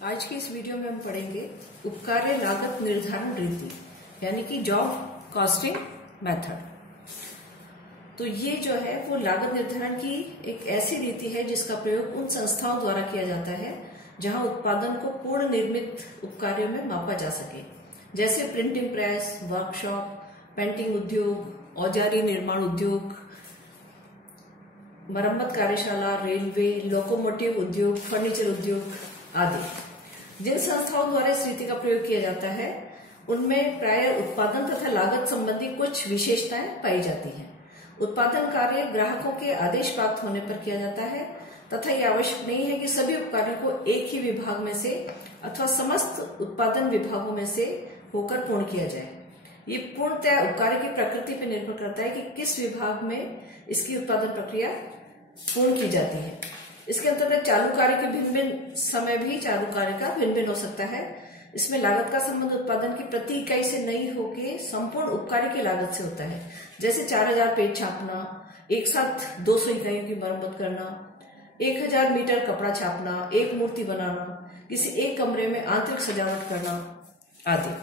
आज की इस वीडियो में हम पढ़ेंगे उपकार्य लागत निर्धारण रीति यानी कि जॉब कॉस्टिंग मेथड। तो ये जो है वो लागत निर्धारण की एक ऐसी रीति है जिसका प्रयोग उन संस्थाओं द्वारा किया जाता है जहां उत्पादन को पूर्ण निर्मित उपकार्यों में मापा जा सके, जैसे प्रिंटिंग प्रेस, वर्कशॉप, पेंटिंग उद्योग, औजारी निर्माण उद्योग, मरम्मत कार्यशाला, रेलवे, लोकोमोटिव उद्योग, फर्नीचर उद्योग आदि। जिन संस्थाओं द्वारा इस रीति का प्रयोग किया जाता है उनमें प्रायः उत्पादन तथा लागत संबंधी कुछ विशेषताएं पाई जाती हैं। उत्पादन कार्य ग्राहकों के आदेश प्राप्त होने पर किया जाता है तथा यह आवश्यक नहीं है कि सभी उपकार्यों को एक ही विभाग में से अथवा समस्त उत्पादन विभागों में से होकर पूर्ण किया जाए। ये पूर्णतः उपकार्य की प्रकृति पर निर्भर करता है कि किस विभाग में इसकी उत्पादन प्रक्रिया पूर्ण की जाती है। इसके अंतर्गत चालू कार्य के भिन्न भिन्न समय भी चालू कार्य का भिन्न भिन्न हो सकता है। इसमें लागत का संबंध उत्पादन की प्रति इकाई से नहीं होकर संपूर्ण उपकार्य की लागत से होता है, जैसे 4000 पेज छापना, एक साथ 200 इकाइयों की मरम्मत करना, 1000 मीटर कपड़ा छापना, एक मूर्ति बनाना, किसी एक कमरे में आंतरिक सजावट करना आदि।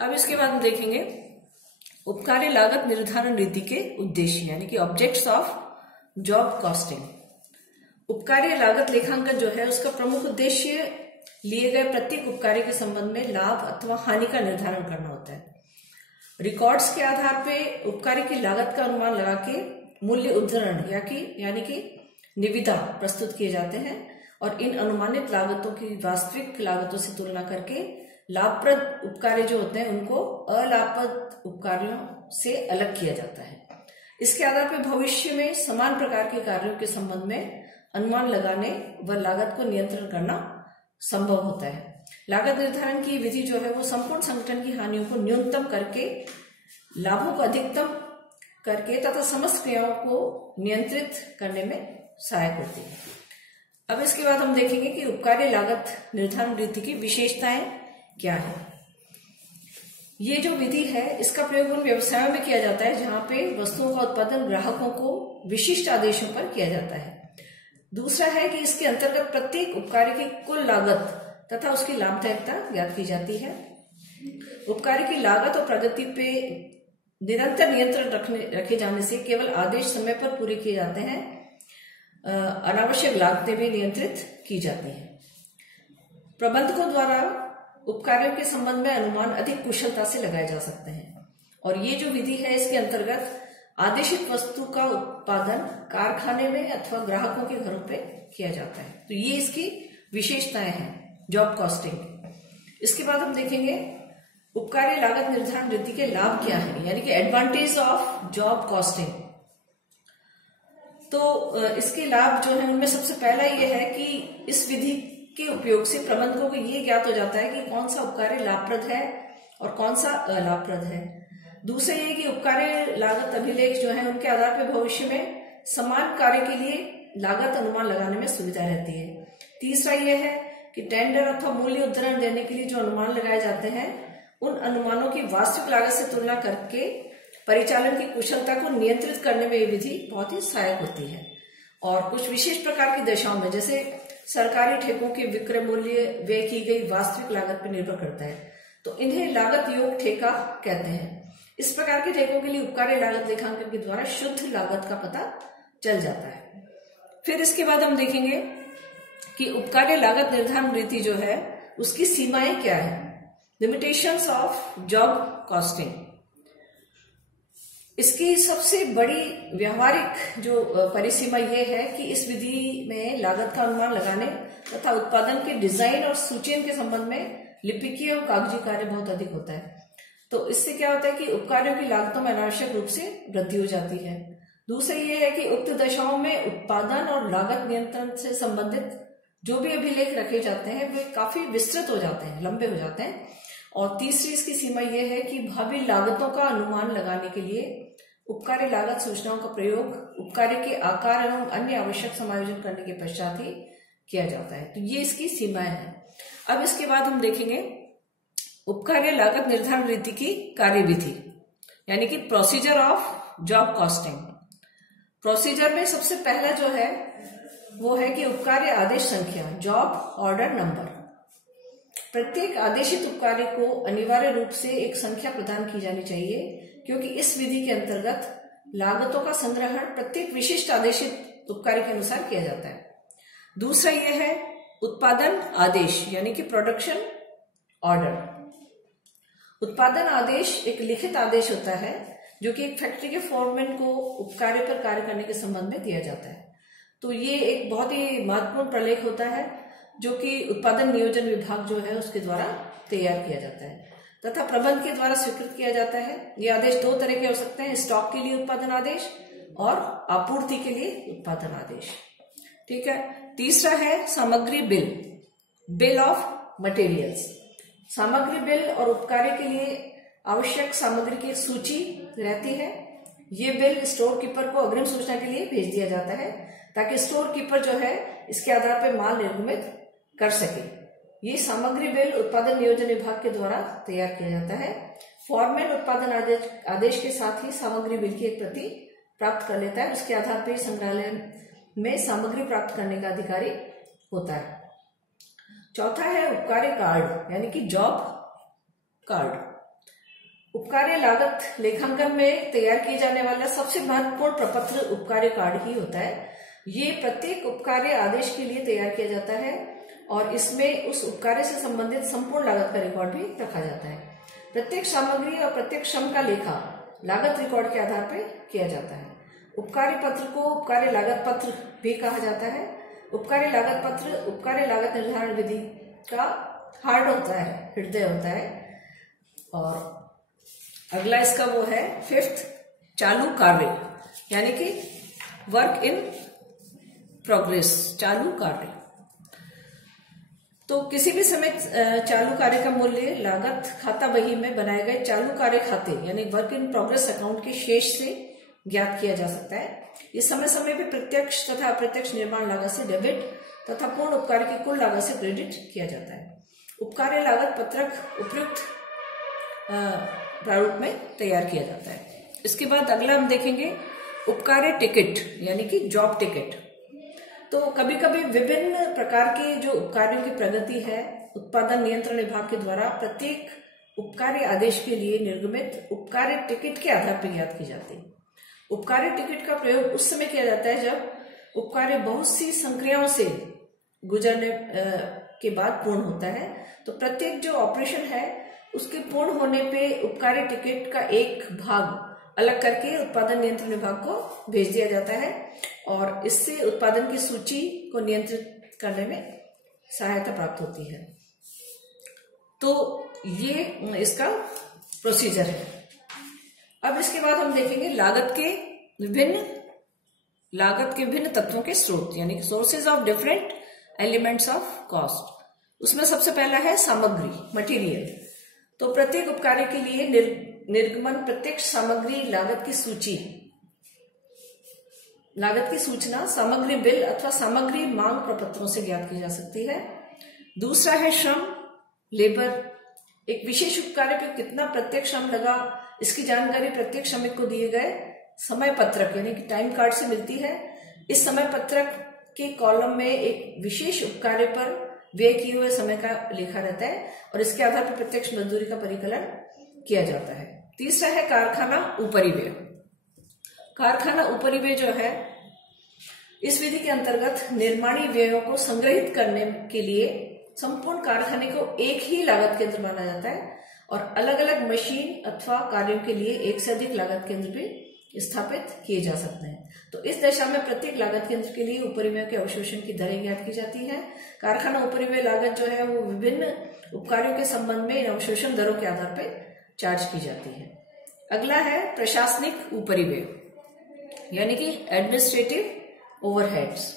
अब इसके बाद हम देखेंगे उपकार्य लागत निर्धारण रीति के उद्देश्य यानी कि ऑब्जेक्ट्स ऑफ जॉब कॉस्टिंग। उपकार्य लागत लेखांकन जो है उसका प्रमुख उद्देश्य लिए गए प्रत्येक उपकार्य के संबंध में लाभ अथवा हानि का निर्धारण करना होता है। रिकॉर्ड्स के आधार पर उपकार्य की लागत का अनुमान लगा के मूल्य उद्धरण यानी कि निविदा प्रस्तुत किए जाते हैं और इन अनुमानित लागतों की वास्तविक लागतों से तुलना करके लाभप्रद उपकार्य जो होते हैं उनको अलाभप्रद उपकार्यों से अलग किया जाता है। इसके आधार पर भविष्य में समान प्रकार के कार्यों के संबंध में अनुमान लगाने व लागत को नियंत्रण करना संभव होता है। लागत निर्धारण की विधि जो है वो संपूर्ण संगठन की हानियों को न्यूनतम करके, लाभों को अधिकतम करके तथा समस्त क्रियाओं को नियंत्रित करने में सहायक होती है। अब इसके बाद हम देखेंगे कि उपकार्य लागत निर्धारण रीति की विशेषताएं क्या है। ये जो विधि है इसका प्रयोग उन व्यवसायों में किया जाता है जहां पे वस्तुओं का उत्पादन ग्राहकों को विशिष्ट आदेशों पर किया जाता है। दूसरा है कि इसके अंतर्गत प्रत्येक उपकार्य की कुल लागत तथा उसकी लाभदायकता ज्ञात की जाती है। उपकार्य की लागत और प्रगति पे निरंतर नियंत्रण रखे जाने से केवल आदेश समय पर पूरे किए जाते हैं, अनावश्यक लागतें भी नियंत्रित की जाती हैं। प्रबंधकों द्वारा उपकार्यों के संबंध में अनुमान अधिक कुशलता से लगाए जा सकते हैं और ये जो विधि है इसके अंतर्गत आदेशित वस्तु का उत्पादन कारखाने में अथवा ग्राहकों के घरों पे किया जाता है। तो ये इसकी विशेषताएं हैं जॉब कॉस्टिंग। इसके बाद हम देखेंगे उपकार्य लागत निर्धारण रीति के लाभ क्या है यानी कि एडवांटेज ऑफ जॉब कॉस्टिंग। तो इसके लाभ जो है उनमें सबसे पहला ये है कि इस विधि के उपयोग से प्रबंधकों को ये ज्ञात हो जाता है कि कौन सा उपकार्य लाभप्रद है और कौन सा अलाभप्रद है। दूसरा ये कि उपकार्य लागत अभिलेख जो है उनके आधार पर भविष्य में समान कार्य के लिए लागत अनुमान लगाने में सुविधा रहती है। तीसरा ये है कि टेंडर अथवा मूल्य उद्धरण देने के लिए जो अनुमान लगाए जाते हैं उन अनुमानों की वास्तविक लागत से तुलना करके परिचालन की कुशलता को नियंत्रित करने में ये विधि बहुत ही सहायक होती है। और कुछ विशेष प्रकार की दशाओं में जैसे सरकारी ठेकों के विक्रय मूल्य व्यय की गई वास्तविक लागत पर निर्भर करता है, तो इन्हें लागत योग ठेका कहते हैं। इस प्रकार के ठेकों के लिए उपकार्य लागत लेखांकन के द्वारा शुद्ध लागत का पता चल जाता है। फिर इसके बाद हम देखेंगे कि उपकार्य लागत निर्धारण रीति जो है उसकी सीमाएं क्या है। Limitations of job costing. इसकी सबसे बड़ी व्यावहारिक जो परिसीमा ये है कि इस विधि में लागत का अनुमान लगाने तथा उत्पादन के डिजाइन और सूचीकरण के संबंध में लिपिकीय और कागजी कार्य बहुत अधिक होता है। तो इससे क्या होता है कि उपकार्यों की लागतों में अनावश्यक रूप से वृद्धि हो जाती है। दूसरा ये है कि उक्त दशाओं में उत्पादन और लागत नियंत्रण से संबंधित जो भी अभिलेख रखे जाते हैं वे काफी विस्तृत हो जाते हैं, लंबे हो जाते हैं। और तीसरी इसकी सीमा यह है कि भावी लागतों का अनुमान लगाने के लिए उपकार्य लागत सूचनाओं का प्रयोग उपकार्य के आकार एवं अन्य आवश्यक समायोजन करने के पश्चात ही किया जाता है। तो ये इसकी सीमाएं हैं। अब इसके बाद हम देखेंगे उपकार्य लागत निर्धारण रीति की कार्यविधि यानी कि procedure of job costing. Procedure में सबसे पहला जो है वो है कि उपकार्य आदेश संख्या, जॉब ऑर्डर नंबर, प्रत्येक आदेशित उपकार्य को अनिवार्य रूप से एक संख्या प्रदान की जानी चाहिए, क्योंकि इस विधि के अंतर्गत लागतों का संग्रहण प्रत्येक विशिष्ट आदेशित उपकार्य के अनुसार किया जाता है। दूसरा यह है उत्पादन आदेश यानी कि प्रोडक्शन ऑर्डर। उत्पादन आदेश एक लिखित आदेश होता है जो कि एक फैक्ट्री के फोरमैन को उपकार्य पर कार्य करने के संबंध में दिया जाता है। तो ये एक बहुत ही महत्वपूर्ण प्रलेख होता है जो कि उत्पादन नियोजन विभाग जो है उसके द्वारा तैयार किया जाता है तथा प्रबंध के द्वारा स्वीकृत किया जाता है। ये आदेश दो तरह के हो सकते हैं, स्टॉक के लिए उत्पादन आदेश और आपूर्ति के लिए उत्पादन आदेश। ठीक है। तीसरा है सामग्री बिल, बिल ऑफ मटेरियल्स। सामग्री बिल और उपकार्य के लिए आवश्यक सामग्री की एक सूची रहती है। ये बिल स्टोर कीपर को अग्रिम सूचना के लिए भेज दिया जाता है ताकि स्टोर कीपर जो है इसके आधार पर माल निर्गमित कर सके। ये सामग्री बिल उत्पादन नियोजन विभाग के द्वारा तैयार किया जाता है। फॉरमैन उत्पादन आदेश के साथ ही सामग्री बिल की एक प्रति प्राप्त कर लेता है। उसके आधार पर संग्रहालय में सामग्री प्राप्त करने का अधिकारी होता है। चौथा है उपकार्य कार्ड यानी कि जॉब कार्ड। उपकार्य लागत लेखांकन में तैयार किए जाने वाला सबसे महत्वपूर्ण प्रपत्र उपकार्य कार्ड ही होता है। ये प्रत्येक उपकार्य आदेश के लिए तैयार किया जाता है और इसमें उस उपकार्य से संबंधित संपूर्ण लागत का रिकॉर्ड भी रखा जाता है। प्रत्येक सामग्री और प्रत्येक श्रम का लेखा लागत रिकॉर्ड के आधार पर किया जाता है। उपकार्य पत्र को उपकार्य लागत पत्र भी कहा जाता है। उपकार्य लागत पत्र उपकार्य लागत निर्धारण विधि का हार्ट होता है, हृदय होता है। और अगला इसका वो है फिफ्थ, चालू कार्य यानी कि वर्क इन प्रोग्रेस, चालू कार्य। तो किसी भी समय चालू कार्य का मूल्य लागत खाता बही में बनाए गए चालू कार्य खाते यानी वर्क इन प्रोग्रेस अकाउंट के शेष से ज्ञात किया जा सकता है। ये समय समय पे प्रत्यक्ष तथा अप्रत्यक्ष निर्माण लागत से डेबिट तथा पूर्ण उपकार्य की कुल लागत से क्रेडिट किया जाता है। उपकार्य लागत पत्रक उपयुक्त प्रारूप में तैयार किया जाता है। इसके बाद अगला हम देखेंगे उपकार्य टिकट यानी कि जॉब टिकट। तो कभी कभी विभिन्न प्रकार के जो उपकार्यों की प्रगति है उत्पादन नियंत्रण विभाग के द्वारा प्रत्येक उपकार्य आदेश के लिए निर्गमित उपकार्य टिकट के आधार पर ज्ञात की जाती है। उपकार्य टिकट का प्रयोग उस समय किया जाता है जब उपकार्य बहुत सी संक्रियाओं से गुजरने के बाद पूर्ण होता है। तो प्रत्येक जो ऑपरेशन है उसके पूर्ण होने पे उपकार्य टिकट का एक भाग अलग करके उत्पादन नियंत्रण विभाग को भेज दिया जाता है और इससे उत्पादन की सूची को नियंत्रित करने में सहायता प्राप्त होती है। तो ये इसका प्रोसीजर है। अब इसके बाद हम देखेंगे लागत के विभिन्न तत्वों के स्रोत यानी कि sources of different elements of cost. उसमें सबसे पहला है सामग्री, मटेरियल। तो प्रत्येक उपकार्य के लिए निर्गमन प्रत्यक्ष सामग्री लागत की सूचना सामग्री बिल अथवा सामग्री मांग प्रपत्रों से ज्ञात की जा सकती है। दूसरा है श्रम, लेबर। एक विशेष उपकार्य पर कितना प्रत्यक्ष श्रम लगा इसकी जानकारी प्रत्येक श्रमिक को दिए गए समय पत्रक यानी कि टाइम कार्ड से मिलती है। इस समय पत्रक के कॉलम में एक विशेष उपकार्य पर व्यय किए हुए समय का लेखा रहता है और इसके आधार पर प्रत्यक्ष मजदूरी का परिकलन किया जाता है। तीसरा है कारखाना उपरिव्यय। कारखाना उपरिव्यय जो है इस विधि के अंतर्गत निर्माणी व्ययों को संग्रहित करने के लिए संपूर्ण कारखाने को एक ही लागत केंद्र माना जाता है और अलग अलग मशीन अथवा कार्यों के लिए एक से अधिक लागत केंद्र भी स्थापित किए जा सकते हैं। तो इस दशा में प्रत्येक लागत केंद्र के लिए उपरिव्यय के अवशोषण की दरें ज्ञात की जाती है। कारखाना उपरिव्यय लागत जो है वो विभिन्न उपकार्यों के संबंध में इन अवशोषण दरों के आधार पर चार्ज की जाती है। अगला है प्रशासनिक उपरिव्यय यानी कि एडमिनिस्ट्रेटिव ओवरहेड्स।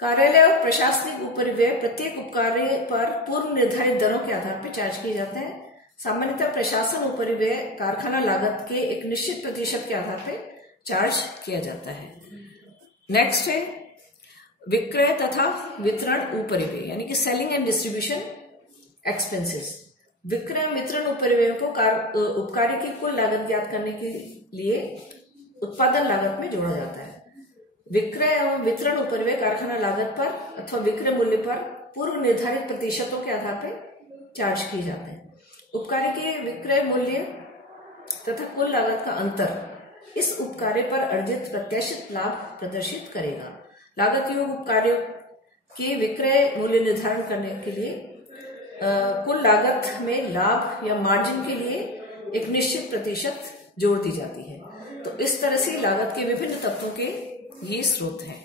कार्यालय और प्रशासनिक उपरिव्यय प्रत्येक उपकार्य पर पूर्व निर्धारित दरों के आधार पर चार्ज किए जाते हैं। सामान्यतः प्रशासन उपरिव्यय कारखाना लागत के एक निश्चित प्रतिशत के आधार पर चार्ज किया जाता है। नेक्स्ट है विक्रय तथा वितरण उपरिव्यय यानी कि सेलिंग एंड डिस्ट्रीब्यूशन एक्सपेंसेस। विक्रय वितरण उपरिव्यय को उपकार्य की कुल लागत ज्ञात करने के लिए उत्पादन लागत में जोड़ा जाता है। विक्रय एवं वितरण उपरिव्यय कारखाना लागत पर अथवा विक्रय मूल्य पर पूर्व निर्धारित प्रतिशतों के आधार पर चार्ज किए जाते हैं। उपकार्य के विक्रय मूल्य तथा कुल लागत का अंतर इस उपकार्य पर अर्जित प्रत्याशित लाभ प्रदर्शित करेगा। लागत योग उपकार्य के विक्रय मूल्य निर्धारण करने के लिए कुल लागत में लाभ या मार्जिन के लिए एक निश्चित प्रतिशत जोड़ दी जाती है। तो इस तरह से लागत के विभिन्न तत्वों के ये स्रोत हैं।